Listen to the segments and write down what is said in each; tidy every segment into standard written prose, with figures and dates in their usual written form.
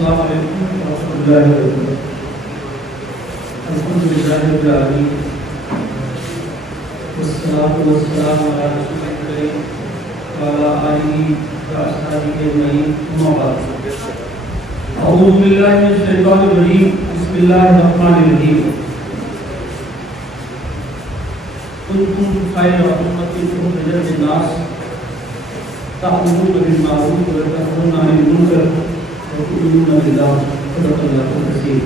السلام علیکم ورحمۃ اللہ وبرکاتہ۔ الحمد للہ رب العالمین والصلاۃ والسلام علی رسول اللہ وعلی آلہ وصحبہ اجمعین، اما بعد۔ اعوذ باللہ من الشیطان الرجیم، بسم اللہ الرحمن الرحیم۔ کنتم خیر امۃ اخرجت للناس تأمرون بالمعروف وتنهون عن المنکر وتؤمنون باللہ، صدق اللہ العظیم۔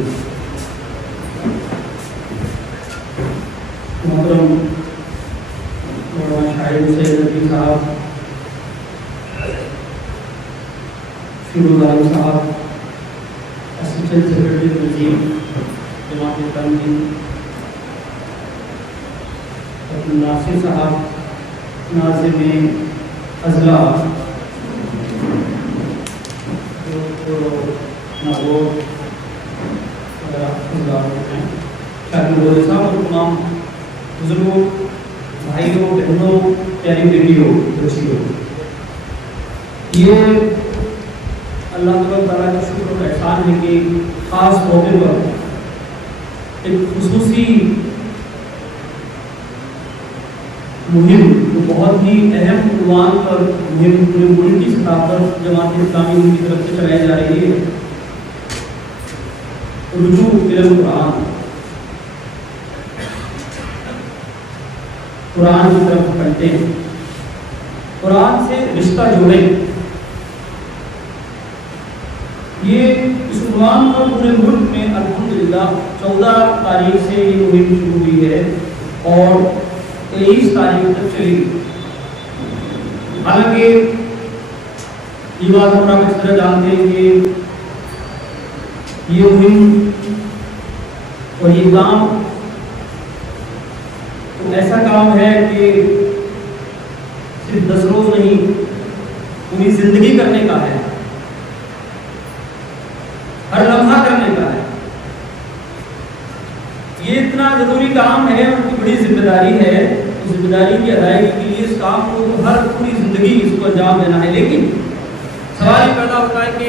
محترم مولانا شاہد سید رفیع صاحب، فیروز عالم صاحب، اسسٹنٹ سیکرٹری تنظیم جماعت اسلامی، ناصر صاحب ناظم اضلاع ناگور اور تمام بزرگوں، بھائیوں، بہنوں، پیاری بیٹیوں، بچیوں، یہ اللہ تعالیٰ کا شکر و احسان ہے کہ خاص موقع پر ایک خصوصی مہم، بہت ہی اہم عنوان پر مہم پورے ملک کی سطح پر جماعت اسلامی کی طرف سے چلائی جا رہی ہے، رجوع الی القرآن، قرآن کی طرف پڑھتے ہیں، قرآن سے رشتہ جوڑیں۔ یہ اس عنوان پر پورے ملک میں الحمدللہ 14 تاریخ سے یہ مہم شروع ہوئی ہے اور 23 تاریخ تک چلی۔ حالانکہ یہ بات ہم آپ اس طرح جانتے ہیں کہ یہ مہم اور یہ کام ایسا کام ہے کہ صرف 10 روز نہیں، پوری زندگی کرنے کا ہے، ہر لمحہ کرنے کا ہے۔ یہ اتنا ضروری کام ہے، ان کی بڑی ذمہ داری ہے، اس ذمہ داری کی ادائیگی کے لیے اس کام کو ہر پوری زندگی اس کو انجام دینا ہے۔ لیکن سوال یہ پیدا ہوتا ہے کہ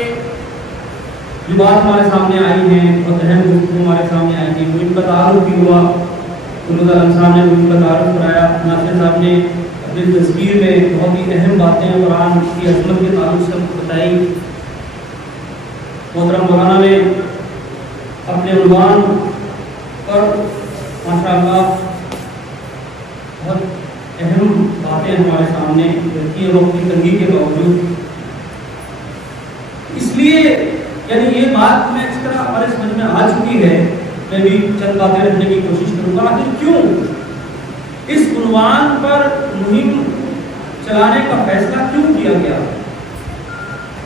جو بات ہمارے سامنے آئی ہے، بہت اہم گفتگو ہمارے سامنے آئی ہے، وہ ان کا تعارف بھی ہوا، فیروز عالم صاحب نے ان کا تعارف کرایا، ناصر صاحب نے اپنی تصویر میں بہت ہی اہم باتیں قرآن کی عظمت کے تعلق سے ہم کو بتائی۔ محترم مولانا نے اپنے عنوان پر ماشاءاللہ بہت اہم باتیں ہمارے سامنے رکھی ہیں، وقت کی تنگی کے باوجود۔ اس لیے یعنی یہ بات میں اس طرح ہمارے سمجھ میں آ چکی ہے، میں بھی چند باتیں رکھنے کی کوشش کروں گا۔ آخر کیوں اس عنوان پر مہم چلانے کا فیصلہ کیوں کیا گیا؟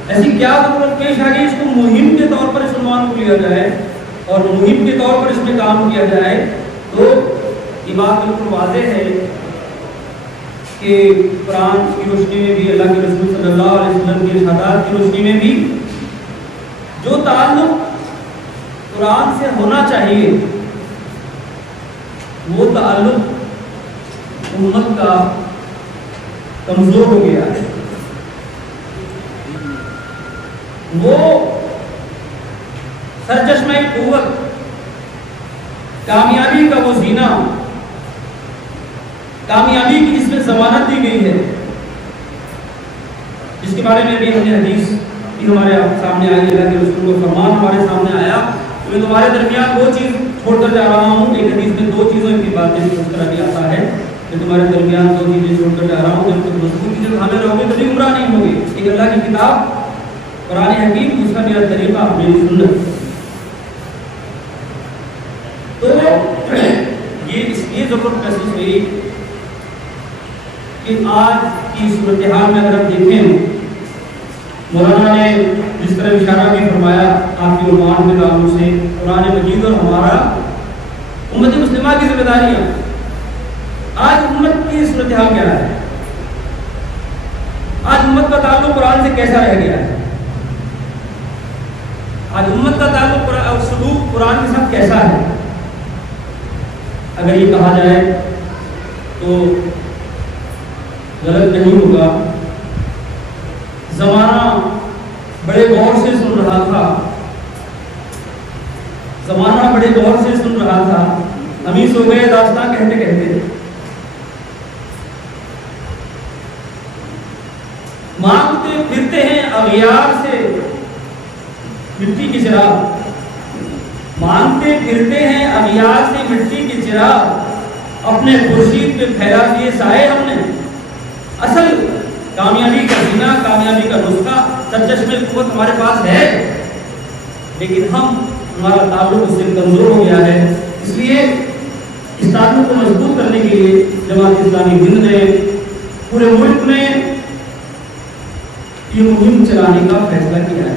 ایسی کیا ضرورت پیش آ گئی اس کو مہم کے طور پر اس عنوان کو لیا جائے اور مہم کے طور پر اس میں کام کیا جائے؟ تو یہ بات بالکل واضح ہے کہ قرآن کی روشنی میں بھی، اللہ کے رسول صلی اللہ علیہ وسلم کے ارشادات کی روشنی میں بھی جو تعلق قرآن سے ہونا چاہیے وہ تعلق امت کا کمزور ہو گیا ہے۔ وہ سرچشمہ قوت، کامیابی کا وہ زینہ، کامیابی کی جس میں ضمانت دی گئی ہے، جس کے بارے میں بھی ہم نے حدیث بھی ہمارے سامنے آئی، اللہ کے رسول کا فرمان ہمارے سامنے آیا کہ میں تمہارے درمیان وہ چیز چھوڑ کر جا رہا ہوں۔ ایک حدیث میں 2 چیزوں کی باتیں اس طرح بھی آتا ہے کہ تمہارے درمیان 2 چیزیں چھوڑ کر جا رہا ہوں، جب تک مضبوطی سے تھامے رہو گے کبھی گمراہ نہیں ہوگے۔ ایک اللہ کی کتاب قرآن حکیم، دوسرا میرا طریقہ میری سنت۔ تو یہ اس لیے ضرورت محسوس ہوئی کہ آج کی صورتحال میں اگر آپ دیکھیں، مولانا نے جس طرح اشارہ بھی فرمایا آپ کے عنوان کے تعلق سے، قرآن مجید اور ہمارا امت مسلمہ کی ذمہ داریاں، آج امت کی صورتحال کیا ہے؟ آج امت کا تعلق قرآن سے کیسا رہ گیا ہے؟ آج امت کا تعلق اور سلوک قرآن کے ساتھ کیسا ہے؟ اگر یہ کہا جائے تو غلط نہیں ہوگا۔ زمانہ بڑے غور سے سن رہا تھا زمانہ بڑے غور سے سن رہا تھا، ہم ہی سو گئے داستان کہتے کہتے۔ مانگتے پھرتے ہیں اغیار سے مٹی کی چراغ، مانگتے پھرتے ہیں اغیار سے مٹی کی چراغ، اپنے خورشید پہ پھیلا دیے سائے ہم نے۔ اصل کامیابی کا زینہ، کامیابی کا نسخہ سرچشمے قوت ہمارے پاس ہے، لیکن ہمارا تعلق اس سے کمزور ہو گیا ہے۔ اس لیے اس تعلق کو مضبوط کرنے کے لیے جماعت اسلامی ہند نے پورے ملک میں یہ مہم چلانے کا فیصلہ کیا ہے،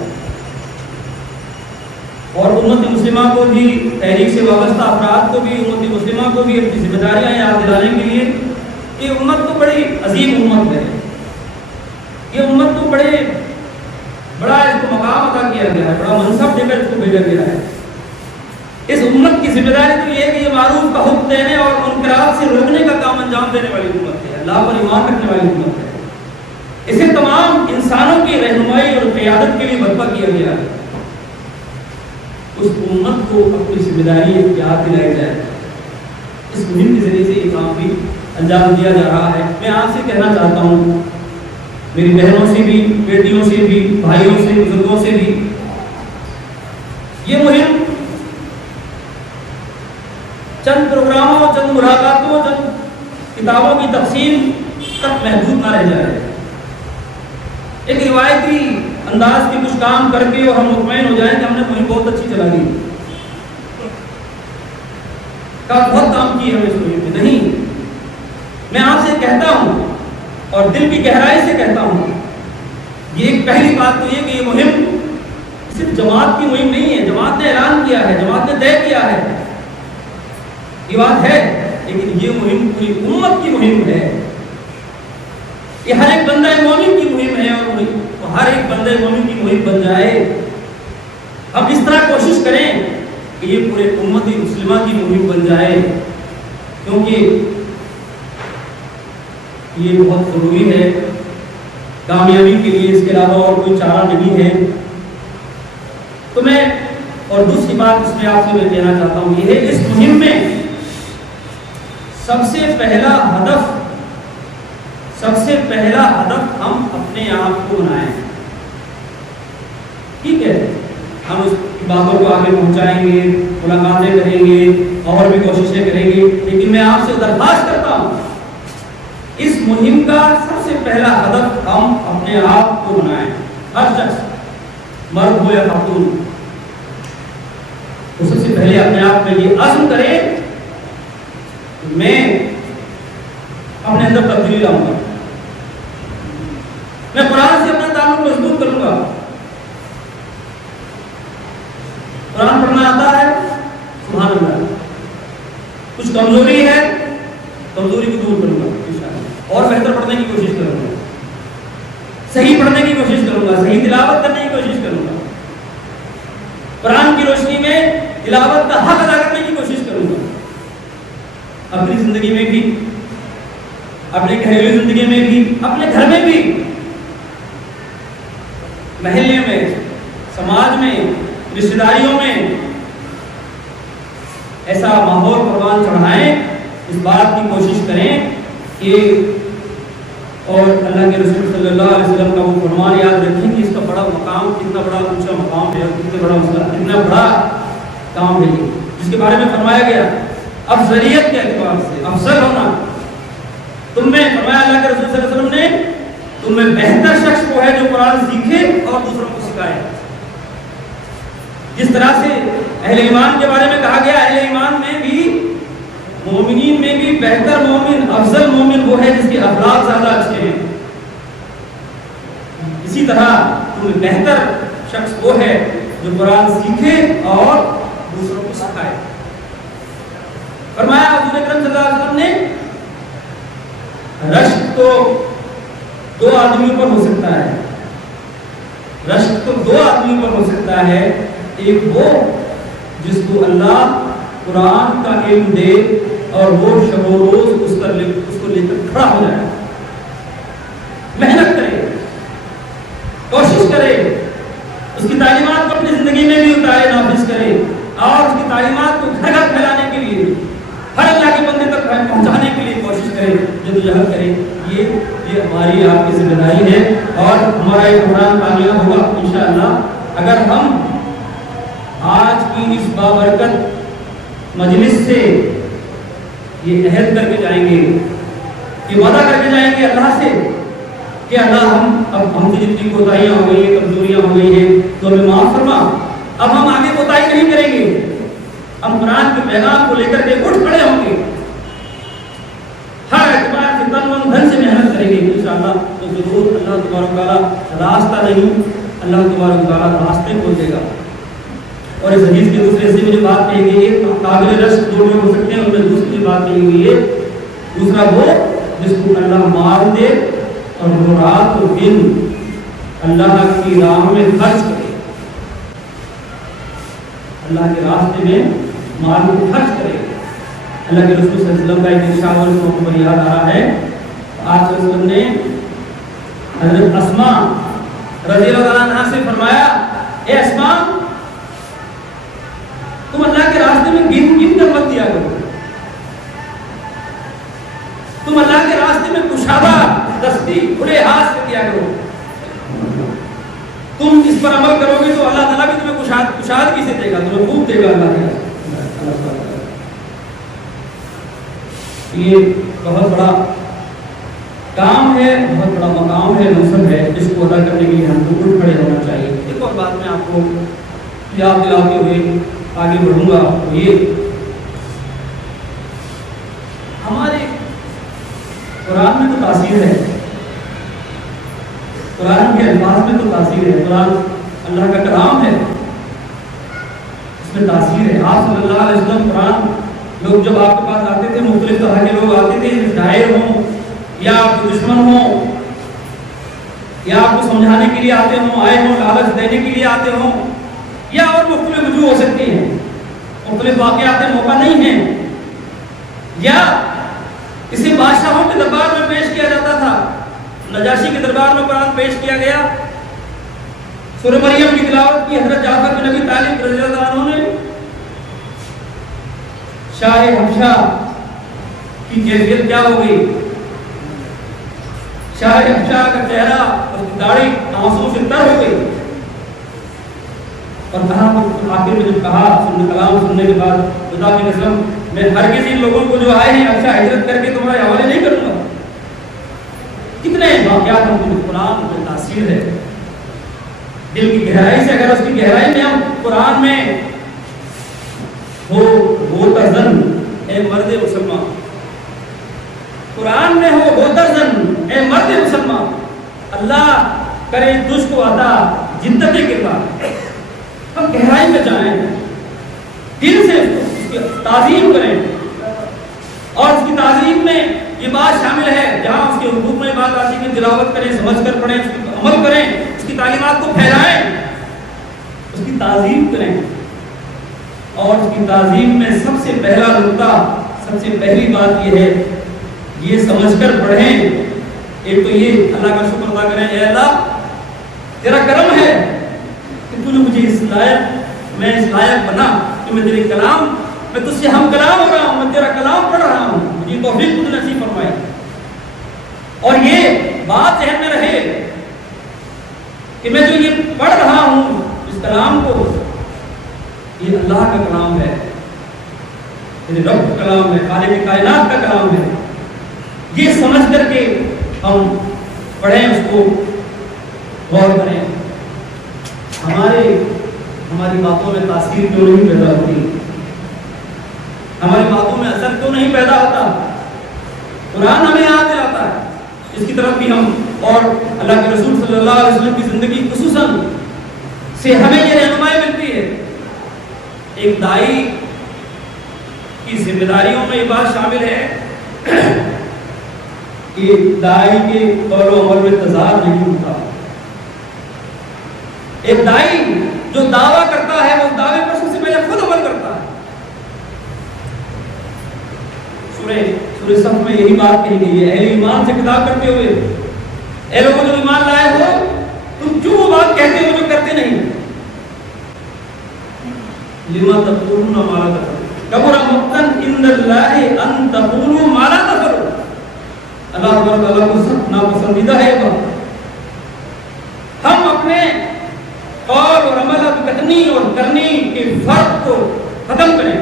اور امت مسلمہ کو بھی، تحریک سے وابستہ افراد کو بھی، امت مسلمہ کو بھی اپنی ذمہ داریاں یاد دلانے کے لیے کہ امت تو بڑی عظیم امت ہے، یہ امت تو بڑا اس کو مقام عطا کیا گیا ہے، بڑا منصب دے کر اس کو بھیجا گیا ہے۔ اس امت کی ذمہ داری تو یہ ہے کہ یہ معروف کا حکم دینے اور منکرات سے روکنے کا کام انجام دینے والی امت ہے، اللہ پر ایمان رکھنے والی امت ہے۔ اسے تمام انسانوں کی رہنمائی اور قیادت کے لیے برپا کیا گیا ہے۔ اس امت کو اپنی ذمہ داری یاد دلائی جائے، اس مہم کے ذریعے سے یہ کام بھی انجام دیا جا رہا ہے۔ میں آپ سے کہنا چاہتا ہوں، میری بہنوں سے بھی، بیٹیوں سے بھی، بھائیوں سے، بزرگوں سے بھی، یہ مہم چند پروگراموں، چند ملاقاتوں، چند کتابوں کی تقسیم تک محدود نہ رہ جائے۔ ایک روایتی انداز کے کچھ کام کر کے اور ہم مطمئن ہو جائیں کہ ہم نے مہم بہت اچھی چلا دی، بہت کام کی ہم اس مہم میں، نہیں۔ میں آپ سے کہتا ہوں اور دل کی گہرائی سے کہتا ہوں، یہ ایک پہلی بات تو یہ کہ یہ مہم صرف جماعت کی مہم نہیں ہے، جماعت نے اعلان کیا ہے، جماعت نے طے کیا ہے، یہ بات ہے، لیکن یہ مہم پوری امت کی مہم ہے، یہ ہر ایک بندہ مومن کی مہم ہے، اور ہر ایک بندہ مومن کی مہم بن جائے۔ اب اس طرح کوشش کریں کہ یہ پورے امت مسلمہ کی مہم بن جائے، کیونکہ یہ بہت ضروری ہے کامیابی کے لیے، اس کے علاوہ اور کوئی چارہ نہیں ہے۔ تو میں اور دوسری بات اس میں آپ سے میں کہنا چاہتا ہوں، یہ ہے اس مہم میں سب سے پہلا ہدف ہم اپنے آپ کو بنائیں۔ ٹھیک ہے، ہم اس باتوں کو آگے پہنچائیں گے، ملاقاتیں کریں گے، اور بھی کوششیں کریں گے، لیکن میں آپ سے درخواست کرتا ہوں، اس مہم کا سب سے پہلا ہدف ہم اپنے آپ کو بنائیں۔ ہر شخص، مرد ہو یا خاتون، تو سب سے پہلے اپنے آپ میں یہ عزم کرے کہ میں اپنے اندر تبدیلی لاؤں گا، میں قرآن سے اپنا تعلق مضبوط کروں گا۔ قرآن پڑھنا آتا ہے، سبحان اللہ، کچھ کمزوری ہے، کمزوری کو دور کروں گا انشاءاللہ، اور بہتر پڑھنے کی کوشش کروں گا، صحیح پڑھنے کی کوشش کروں گا، صحیح تلاوت کرنے کی کوشش کروں گا، قرآن کی روشنی میں تلاوت کا حق ادا کرنے کی کوشش کروں گا، اپنی زندگی میں بھی، اپنے گھریلو زندگی میں بھی، اپنے گھر میں بھی، محلے میں، سماج میں، رشتہ داریوں میں ایسا ماحول پروان چڑھائیں، اس بات کی کوشش کریں کہ، اور اللہ کے رسول صلی اللہ علیہ وسلم کا وہ فرمان یاد رکھیں کہ اس کا بڑا مقام، کتنا بڑا اونچا مقام ہے، کتنا بڑا مسئلہ، کتنا بڑا کام ہے، جس کے بارے میں فرمایا گیا افضلیت کے اعتبار سے افضل ہونا۔ تم میں فرمایا اللہ کے رسول صلی اللہ علیہ وسلم نے، تم میں بہتر شخص وہ ہے جو قرآن سیکھے اور دوسروں کو سکھائے۔ جس طرح سے اہل ایمان کے بارے میں کہا گیا، اہل ایمان میں بھی، مومنین میں بھی بہتر مومن، افضل مومن وہ ہے جس کے اخلاق زیادہ اچھے ہیں، اسی طرح تم میں بہتر شخص وہ ہے جو قرآن سیکھے اور دوسروں کو سکھائے۔ فرمایا حضور اکرم صلی اللہ علیہ وسلم نے، رشک تو دو آدمیوں پر ہو سکتا ہے، رشک تو دو آدمیوں پر ہو سکتا ہے، ایک وہ جس کو اللہ قرآن کا علم دے اور وہ شب و روز اس کو لے کر کھڑا ہو جائے، محنت کرے، کوشش کرے، اس کی تعلیمات کو اپنی زندگی میں بھی اتارے، نافذ کرے، اور اس کی یہ ہماری آپ کی ذمہ داری ہے، اور ہمارا یہ پروگرام کامیاب ہوگا انشاءاللہ اگر ہم آج کی اس بابرکت مجلس سے یہ عہد کر کے جائیں گے، یہ وعدہ کر کے جائیں گے اللہ سے کہ اللہ ہم سے جتنی کوتاہیاں ہو گئی ہیں، کمزوریاں ہو گئی ہیں تو ہمیں معاف فرما، اب ہم آگے کوتاہی نہیں کریں گے، ہم قرآن کے پیغام کو لے کر کے اٹھ کھڑے ہوں گے، ہر اعتبار سے تن من دھن سے محنت کریں گے انشاءاللہ، تو ضرور اللہ تبارک و تعالیٰ راستہ نہیں، اللہ تبارک و تعالیٰ راستے کھول دے گا۔ اور اس حدیث کے دوسرے سے مجھے بات کہی گئی ہے، قابل رشک دو لوگ ہو سکتے ہیں، ان میں دوسری بات کہی ہوئی ہے، دوسرا وہ جس کو اللہ مال دے اور وہ رات و دن اللہ کی راہ میں خرچ کرے، اللہ کے راستے میں مال کو خرچ کرے۔ اللہ کے رسول صلی اللہ علیہ وسلم کا ایک ارشاد اور اس موقع پر یاد آ رہا ہے، آپ صلی اللہ علیہ وسلم نے حضرت اسماء رضی اللہ عنہا سے فرمایا، اے اسماء تم اللہ کے راستے میں گن کر مت دیا کرو، تم اللہ کے راستے میں کشادہ دستی کھلے ہاتھ سے دیا کرو، تم اس پر عمل کرو گے تو اللہ تعالیٰ بھی تمہیں کشادگی سے دے گا، تمہیں خوب دے گا اللہ کے راستے۔ یہ بہت بڑا کام ہے، بہت بڑا مقام ہے، منصب ہے، جس کو ادا کرنے کے لیے ہم کو اٹھ کھڑے ہونا چاہیے۔ ایک اور بات میں آپ کو یاد دلاتے ہوئے آگے بڑھوں گا، یہ ہمارے قرآن میں تو تاثیر ہے، قرآن کے الفاظ میں تو تاثیر ہے، قرآن اللہ کا کلام ہے، اس میں تاثیر ہے۔ آپ صلی اللہ علیہ وسلم قرآن لوگ جب آپ کے پاس آتے تھے، مختلف طرح کے لوگ آتے تھے، ظاہر ہوں یا آپ کے دشمن ہوں یا آپ کو سمجھانے کے لیے آتے ہوں، آئے ہوں لالچ دینے کے لیے آتے ہوں، یا اور مختلف وجوہ ہو سکتی ہیں، مختلف واقعات موقع نہیں ہیں، یا اسے بادشاہوں کے دربار میں پیش کیا جاتا تھا، نجاشی کے دربار میں قرآن پیش کیا گیا، سورہ مریم کی تلاوت کی حضرت جعفر بن ابی طالب رضی اللہ عنہ نے، شاہ حبشہ کی کیفیت کیا ہو گئی، شاہ حبشہ کا چہرہ اور داڑھی آنسوں سے تر ہو گئی، اور کہا آخر میں جب کہا کلام سننے کے بعد خدا کی قسم میں ہرگز ان لوگوں کو جو آئے ہیں اچھا ہجرت کر کے تمہارے حوالے نہیں کروں گا۔ کتنے واقعات ہم کو قرآن میں تاثیر ہے، دل کی گہرائی سے، اگر اس کی گہرائی میں ہم قرآن میں ہو تزن اے مرد مسلمان، قرآن میں ہو تزن اے مرد مسلمان، اللہ کرے تجھ کو عطا جنت کردار، ہم گہرائی میں جائیں، دل سے اس کی تعظیم کریں، اور اس کی تعظیم میں یہ بات شامل ہے جہاں اس کے حقوق میں بات آتی ہے کہ تلاوت کریں، سمجھ کر پڑھیں، اس پر عمل کریں، اس کی تعلیمات کو پھیلائیں، اس کی تعظیم کریں، اور اس کی تعظیم میں سب سے پہلا نقطہ، سب سے پہلی بات یہ ہے، یہ سمجھ کر پڑھیں، ایک تو یہ اللہ کا شکر ادا کریں، اے اللہ تیرا کرم ہے کہ تو نے مجھے اس لائق بنا کہ میں تیرے کلام، میں تجھ سے ہم کلام ہو رہا ہوں، میں تیرا کلام پڑھ رہا ہوں، مجھے توفیق تجھ نصیب فرمائے، اور یہ بات ذہن میں رہے کہ میں جو یہ پڑھ رہا ہوں اس کلام کو، یہ اللہ کا کلام ہے، میرے رب کا کلام ہے، خالق کائنات کا کلام ہے، یہ سمجھ کر کے ہم پڑھیں، اس کو غور کریں۔ ہماری باتوں میں تاثیر کیوں نہیں پیدا ہوتی، ہماری باتوں میں اثر کیوں نہیں پیدا ہوتا؟ قرآن ہمیں یاد دلاتا ہے، اس کی طرف بھی ہم، اور اللہ کے رسول صلی اللہ علیہ وسلم کی زندگی خصوصاً سے ہمیں یہ رہنمائی ملتی ہے۔ ایک دائی کی ذمہ داریوں میں یہ بات شامل ہے کہ دائی کے قول و عمل میں تضاد نہیں ہوتا۔ ایک دائی جو دعویٰ کرتا ہے وہ دعوے پر سب سے پہلے خود عمل کرتا ہے۔ سورہ صف میں یہی بات کہی گئی ہے، اہل ایمان سے خطاب کرتے ہوئے، اے لوگوں جو ایمان لائے ہو، تم کیوں وہ بات کہتے ہو جو کرتے نہیں؟ لما تقولون ما لا تفعلون کبر مقتا عند اللہ ان تقولوا ما لا تفعلون۔ اللہ تعالیٰ کو سخت ناپسندیدہ ہے یہ بات۔ ہم اپنے قول اور عمل کتنی اور کرنی کے فرق کو ختم کریں،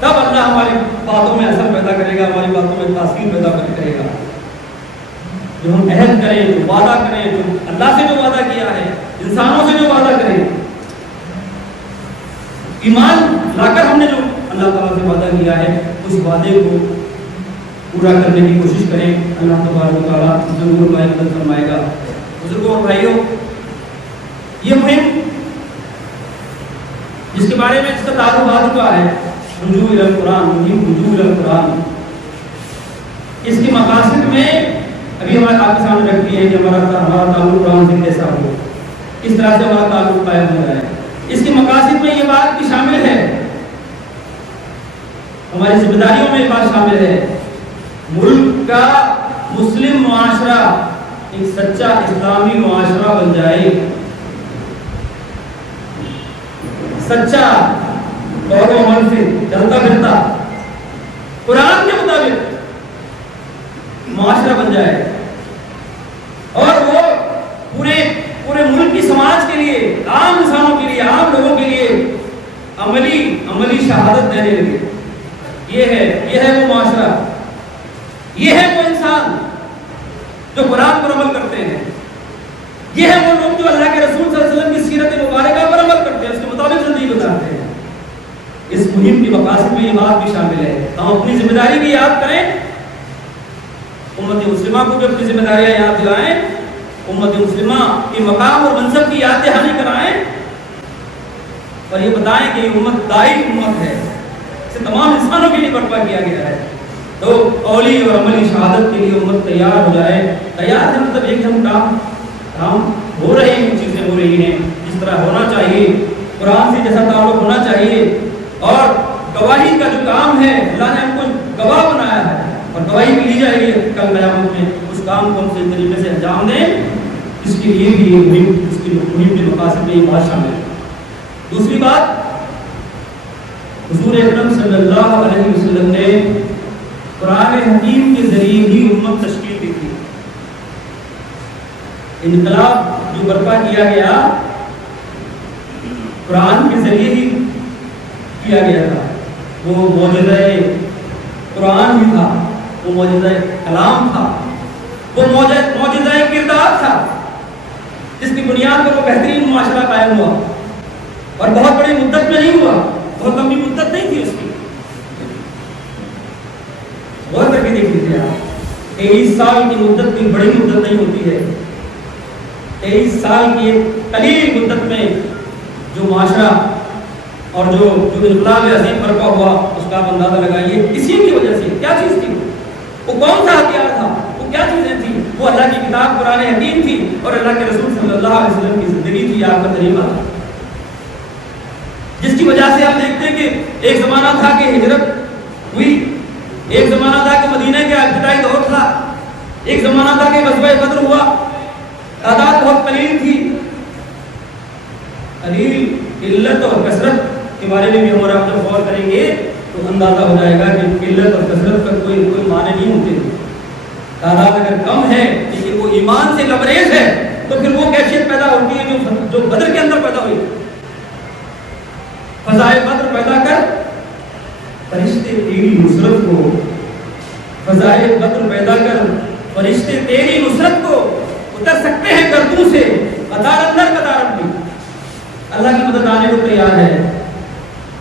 تب اللہ ہماری باتوں میں اثر پیدا کرے گا، ہماری باتوں میں تاثیر پیدا کرے گا۔ جو ہم عہد کریں، جو وعدہ کریں، جو اللہ سے جو وعدہ کیا ہے، انسانوں سے جو وعدہ کریں، ایمان لا کر ہم نے جو اللہ تعالیٰ سے وعدہ کیا ہے، اس وعدے کو پورا کرنے کی کوشش کریں۔ اللہ تبارک و تعالیٰ ضرور مدد فرمائے گا۔ بزرگوں اور بھائیوں، یہ مہم جس کے بارے میں اس کا تعارف آ چکا ہے، رجوع الی القرآن، رجوع الی القرآن، اس کے مقاصد میں ابھی ہمارے آپ کے سامنے رکھ دیا ہے کہ ہمارا تعلق قرآن سے کیسا ہو، کس طرح سے ہمارا تعلق قائم ہو رہا ہے۔ اس کے مقاصد میں یہ بات بھی شامل ہے، ہماری ذمہ داریوں میں یہ بات شامل ہے، ملک کا مسلم معاشرہ ایک سچا اسلامی معاشرہ بن جائے، سچا قول و عمل سے چلتا پھرتا قرآن کے مطابق معاشرہ بن جائے، اور وہ پورے ملک کی سماج کے لیے، عام انسانوں کے لیے، عام لوگوں کے لیے عملی شہادت دینے لگے۔ یہ ہے وہ معاشرہ، یہ ہے وہ انسان جو قرآن پر عمل کرتے ہیں، یہ ہے وہ لوگ جو اللہ کے رسول صلی اللہ علیہ وسلم کی سیرت مبارکہ پر عمل کرتے ہیں، اس کے مطابق زندگی گزارتے ہیں۔ اس مہم کے مقاصد میں یہ بات بھی شامل ہے، ہم اپنی ذمہ داری کی یاد کریں، امت مسلمہ کو بھی اپنی ذمہ داریاں یاد دلائیں، امت مسلمہ کے مقام اور منصب کی یاد دہانی کرائیں، اور یہ بتائیں کہ یہ امت دائی امت ہے، اسے تمام انسانوں کے لیے برپا کیا گیا ہے۔ تو قولی اور عملی شہادت کے لیے امت تیار ہو جائے۔ تیار ہے مطلب ایک ہم کام ہو رہے ہیں، چیزیں ہو رہی ہیں جس طرح ہونا چاہیے، قرآن سے جیسا تعلق ہونا چاہیے، اور گواہی کا جو کام ہے اللہ نے ہم کو گواہ بنایا ہے، اور گواہی بھی لی جائے گی کل قیامت میں، اس کام کو ہم صحیح طریقے سے انجام دیں، اس کے لیے بھی اس کی مہم کے مقاصد میں یہ بات شامل ہے۔ دوسری بات، حضور اکرم صلی اللہ علیہ وسلم نے قرآن حکیم کے ذریعے ہی امت تشکیل دی تھی۔ انقلاب جو برپا کیا گیا قرآن کے ذریعے ہی کیا گیا تھا، وہ معجزہ قرآن ہی تھا، وہ معجزہ کلام تھا، وہ معجزہ کردار تھا، جس کی بنیاد پر وہ بہترین معاشرہ قائم ہوا، اور بہت بڑی مدت میں نہیں ہوا، بہت لمبی مدت نہیں تھی اس کی۔ غور کر کے دیکھ لیجیے آپ، 23 سال کی مدت کوئی بڑی مدت نہیں ہوتی ہے۔ 23 سال کی ایک قلیل مدت میں جو معاشرہ اور جو انقلاب عظیم برپا ہوا، اس کا آپ اندازہ لگائیے کسی کی وجہ سے، کیا چیز تھی وہ کون سا ہتھیار تھا، وہ کیا چیزیں تھیں؟ وہ اللہ کی کتاب قرآن حکیم تھی، اور اللہ کے رسول صلی اللہ علیہ وسلم کی زندگی تھی، آپ کا طریقہ تھا، جس کی وجہ سے آپ دیکھتے ہیں کہ ایک زمانہ تھا کہ ہجرت ہوئی، ایک زمانہ تھا کہ مدینہ کا ابتدائی دور تھا، ایک زمانہ تھا کہ غزوہ بدر ہوا، تعداد بہت قلیل تھی۔ قلیل، قلت اور کثرت کے بارے میں بھی ہمارا آپ جب غور کریں گے تو اندازہ ہو جائے گا کہ قلت اور کثرت کا کوئی معنی نہیں ہوتے۔ تعداد اگر کم ہے لیکن وہ ایمان سے لبریز ہے تو پھر وہ کیفیت پیدا ہوتی ہے جو بدر کے اندر پیدا ہوئی۔ فضائے بدر پیدا کر فرشتے تیری نصرت کو، فضائے بدر پیدا کر فرشتے تیری نصرت کو اتر سکتے ہیں گردوں سے، قطار اندر قطار اندر۔ اللہ کی مدد آنے کو تیار ہے،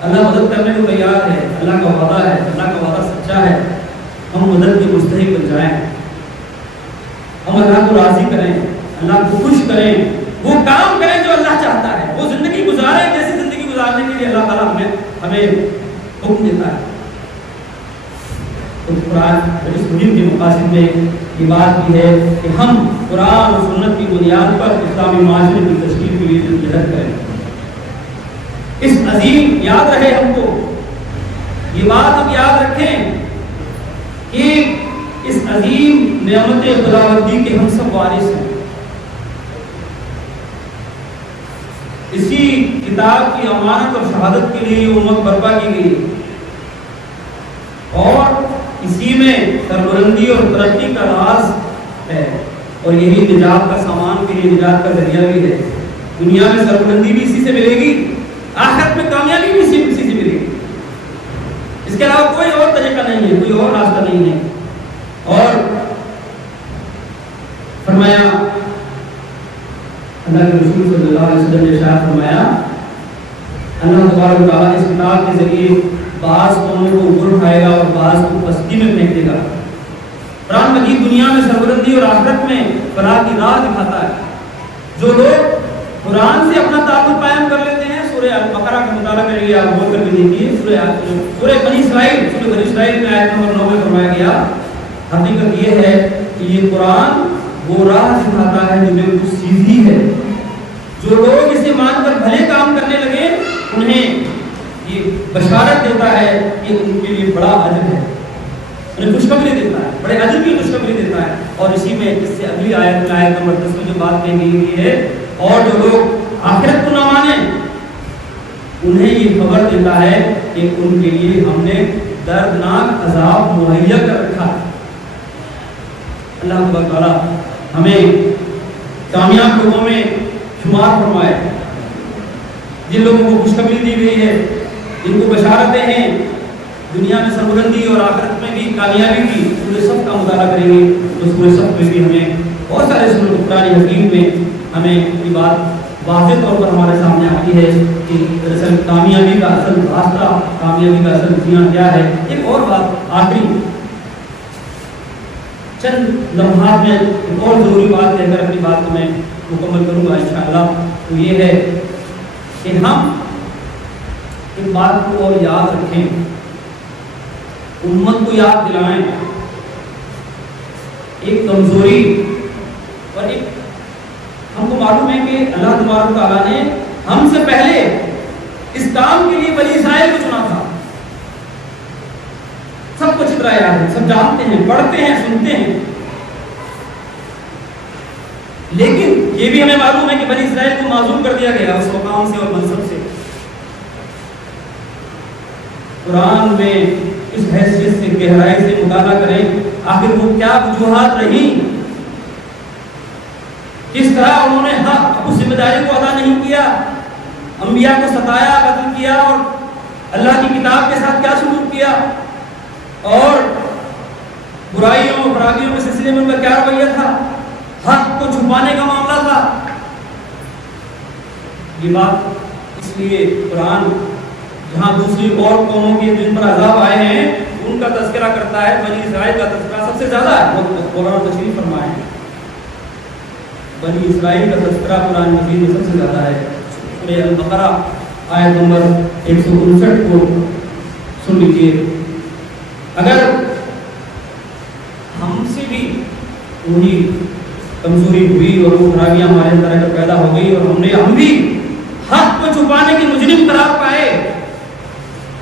اللہ مدد کرنے کو تیار ہے، اللہ کا وعدہ ہے، اللہ کا وعدہ سچا ہے۔ ہم مدد کے مستحق بن جائیں، ہم اللہ کو راضی کریں، اللہ کو خوش کریں، وہ کام کریں جو اللہ چاہتا ہے، وہ زندگی گزاریں جیسی زندگی گزارنے کے لیے اللہ تعالیٰ ہمیں حکم دیتا ہے۔ تو قرآن اس مہم کے مقاصد میں یہ بات بھی ہے کہ ہم قرآن اور سنت کی بنیاد پر اسلامی معاشرے کی تشکیل کے لیے جدوجہد کریں۔ اس عظیم یاد رہے ہم کو، یہ بات ہم یاد رکھیں کہ اس عظیم نعمت خداوندی کے ہم سب وارث ہیں۔ اسی کتاب کی امانت اور شہادت کے لیے یہ امت برپا کی گئی، اور اسی میں سربلندی اور ترقی کا راز ہے، اور یہی نجات کا سامان کے لیے نجات کا ذریعہ بھی ہے۔ دنیا میں سربلندی بھی اسی سے ملے گی، آخرت میں کامیابی بھی اسی سے ملے گی، اس کے علاوہ کوئی اور طریقہ نہیں ہے، کوئی اور راستہ نہیں ہے۔ اور فرمایا اللہ کے رسول صلی اللہ علیہ وسلم نے ارشاد فرمایا، اللہ تبارک و تعالیٰ اس کتاب کے ذریعے بعض قوموں کو اوپر اٹھائے گا اور بعض کو پستی میں پھینک دے گا۔ قرآن مجید دنیا میں سربلندی اور آخرت میں فلاح کی راہ دکھاتا ہے۔ جو لوگ قرآن سے اپنا تعلق قائم کر لیتے ہیں، سورہ البقرہ کا مطالعہ کریں گے، آپ غور کر کے دیکھیے، سورہ بنی اسرائیل میں آیت نمبر 9 میں فرمایا گیا، حقیقت یہ ہے کہ یہ قرآن وہ راہ دکھاتا ہے جو بالکل سیدھی ہے۔ جو لوگ اسے مان کر بھلے کام کرنے لگے انہیں یہ بشارت دیتا ہے کہ ان کے لیے بڑا اجر ہے، انہیں خوشخبری دیتا ہے، بڑے اجر کی خوشخبری دیتا ہے۔ اور اسی میں اس سے اگلی آیت نمبر 10 میں جو بات کہی گئی ہے، اور جو لوگ آخرت کو نہ مانیں انہیں یہ خبر دیتا ہے کہ ان کے لیے ہم نے دردناک عذاب مہیا کر رکھا ہے۔ اللہ تعالیٰ ہمیں کامیاب لوگوں میں شمار فرمائے، جن لوگوں کو خوشخبری دی گئی ہے، جن کو بشارتیں ہیں دنیا میں سربلندی اور آخرت میں بھی کامیابی کی۔ سورہ صف کا مطالعہ کریں گے تو سورہ صف میں بھی ہمیں بہت سارے سورۃ قرآن حکیم میں ہمیں یہ بات واضح طور پر ہمارے سامنے آتی ہے کہ دراصل کامیابی کا اصل راستہ، کامیابی کا اصل جینا کیا ہے۔ ایک اور بات آخری چند لمحات میں ایک اور ضروری بات کہہ کر اپنی بات کو میں مکمل کروں گا انشاءاللہ، تو یہ ہے کہ ہم ایک بات کو اور یاد رکھیں، امت کو یاد دلائیں، ایک کمزوری اور ایک ہم کو معلوم ہے کہ اللہ تبارک و تعالیٰ نے ہم سے پہلے اس کام کے لیے بنی اسرائیل کو چنا تھا۔ سب کچھ اترا یاد ہے، سب جانتے ہیں، پڑھتے ہیں، سنتے ہیں، لیکن یہ بھی ہمیں معلوم ہے کہ بنی اسرائیل کو معزول کر دیا گیا اس مقام سے اور منصب سے۔ قرآن میں اس حیثیت سے گہرائی سے مطالعہ کریں، آخر وہ کیا وجوہات رہی، کس طرح انہوں نے حق اس ذمہ داری کو ادا نہیں کیا، انبیاء کو ستایا، قتل کیا، اور اللہ کی کتاب کے ساتھ کیا سلوک کیا، اور برائیوں خرابیوں کے سلسلے میں ان کا کیا رویہ تھا، حق کو چھپانے کا معاملہ تھا۔ یہ بات اس لیے قرآن جہاں دوسری اور قوموں کے جن پر عذاب آئے ہیں ان کا تذکرہ کرتا ہے، بنی اسرائیل کا تذکرہ سب سے زیادہ ہے، وہ قرآن تشریف فرمائے ہیں۔ بنی اسرائیل کا تذکرہ قرآن مجید میں سب سے زیادہ ہے۔ سورہ البقرہ آیت نمبر 159 کو سن لیجیے۔ اگر ہم سے بھی وہی کمزوری ہوئی اور وہ خرابیاں ہمارے اندر پیدا ہو گئی اور ہم بھی حق کو چھپانے کے مجرم قرار پائے،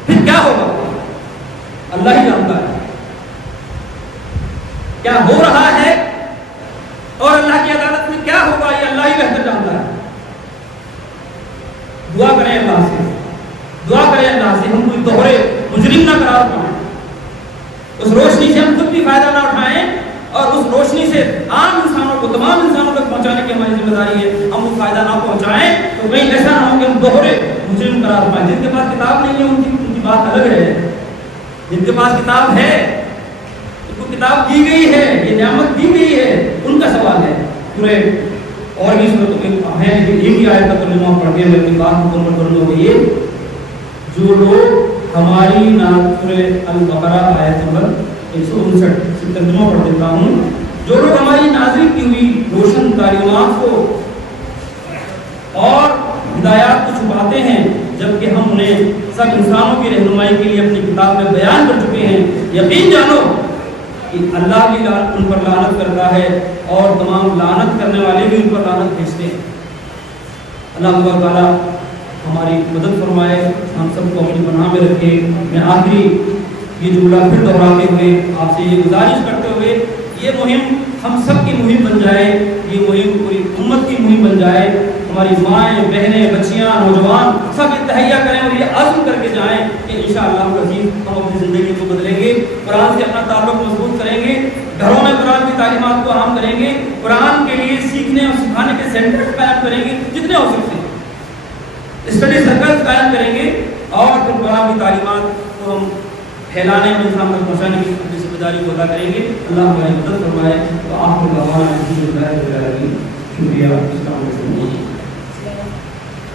پھر کیا ہوگا اللہ ہی جانتا ہے۔ کیا ہو رہا ہے اور اللہ کی عدالت میں کیا ہوگا یہ اللہ ہی بہتر جانتا ہے۔ دعا کریں اللہ سے، دعا کریں اللہ سے ہم کوئی دوہرے مجرم نہ قرار پائیں، اس روشنی سے ہم خود بھی فائدہ نہ اٹھائیں، اور اس روشنی سے عام انسانوں کو، تمام انسانوں تک پہنچانے کی ہماری ذمہ داری ہے، ہم وہ فائدہ نہ پہنچائیں تو کہیں ایسا نہ ہو کہ ہم دوہرے مجرم قرار پائیں۔ جن کے پاس کتاب نہیں ہے ان کی بات الگ ہے، جن کے پاس کتاب ہے ان کو کتاب دی گئی ہے، یہ نعمت دی گئی ہے، ان کا سوال ہے۔ پورے اور بھی صورتوں میں ہے لیکن ایک ہی آیت کا ترجمہ پڑھ کے میں اپنی بات مکمل کروں گا، یہ جو لوگ ہماری سورہ البقرہ آیت نمبر 159 سے ترجمہ پڑھ دیتا ہوں، جو لوگ ہماری نازل کی ہوئی روشن تعلیمات کو اور ہدایات کو چھپاتے ہیں جبکہ ہم انہیں سب انسانوں کی رہنمائی کے لیے اپنی کتاب میں بیان کر چکے ہیں، یقین جانو کہ اللہ بھی ان پر لعنت کرتا ہے اور تمام لعنت کرنے والے بھی ان پر لعنت بھیجتے ہیں۔ اللہ تعالیٰ ہماری مدد فرمائے، ہم سب کو اپنی پناہ میں رکھے۔ میں آخری یہ جملہ پھر دہراتے ہوئے آپ سے یہ گزارش کرتے ہوئے یہ مہم ہم سب کی مہم بن جائے، یہ مہم پوری امت کی مہم بن جائے، ہماری مائیں، بہنیں، بچیاں، نوجوان سب اتحیہ کریں اور یہ عزم کر کے جائیں کہ انشاءاللہ العزیز ہم اپنی زندگی کو بدلیں گے۔ قرآن سے اپنا تعلق مضبوط کریں گے، گھروں میں قرآن کی تعلیمات کو عام کریں گے، قرآن کے لیے سیکھنے اور سکھانے کے سینٹرز قائم کریں گے جتنے ہو سکتے ہیں، اسٹڈی سرکلز قائم کریں گے، اور پھر قرآن کی تعلیمات کو ہم پھیلانے اور انسان تک پہنچانے کی اپنی ذمہ داری کو ادا کریں گے۔ اللہ ہماری مدد فرمائے۔ تو آپ کو شکریہ۔